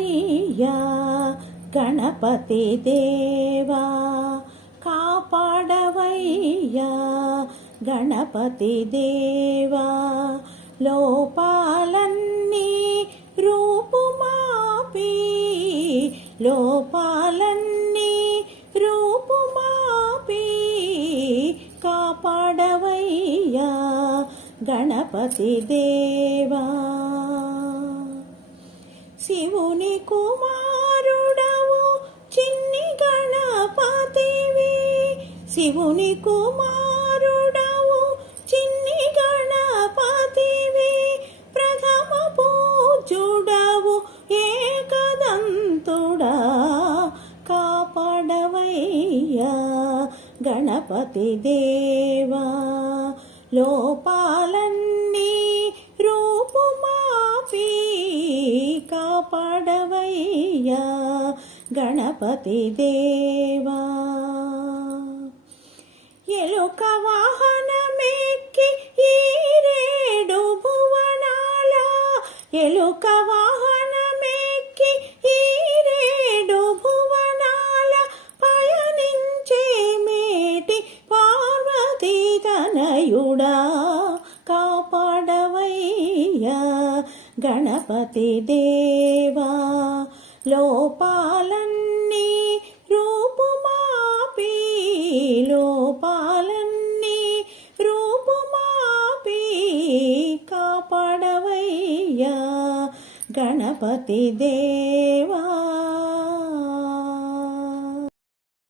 కాపాడవయ్యా గణపతి దేవా కాపాడవయ్యా గణపతి దేవా లోపాలన్నీ రూపుమాపి లోపాలన్నీ రూపుమాపి కాపాడవయ్యా గణపతి దేవా. శివుని కుమారుడవు చిన్ని గణపతివి. శివుని కుమారుడవు చిన్ని గణపతివి. ప్రథమ పూజుడవు ఏకదంతుడా. కాపాడవయ్యా గణపతి దేవా. లోపా కాపాడవయ్యా గణపతి దేవా. ఎలుక వాహనమెక్కి ఈ రేడు భువనాల ఎలుక వాహనమెక్కి ఈ రేడు భువనాల పయనించే మేటి పార్వతీ తనయుడా కాపాడవయ్యా. గణపతి దేవా లోపాలన్నీ రూపుమాపి లోపాలన్నీ రూపుమాపి కాపాడవయ్యా. గణపతి దేవా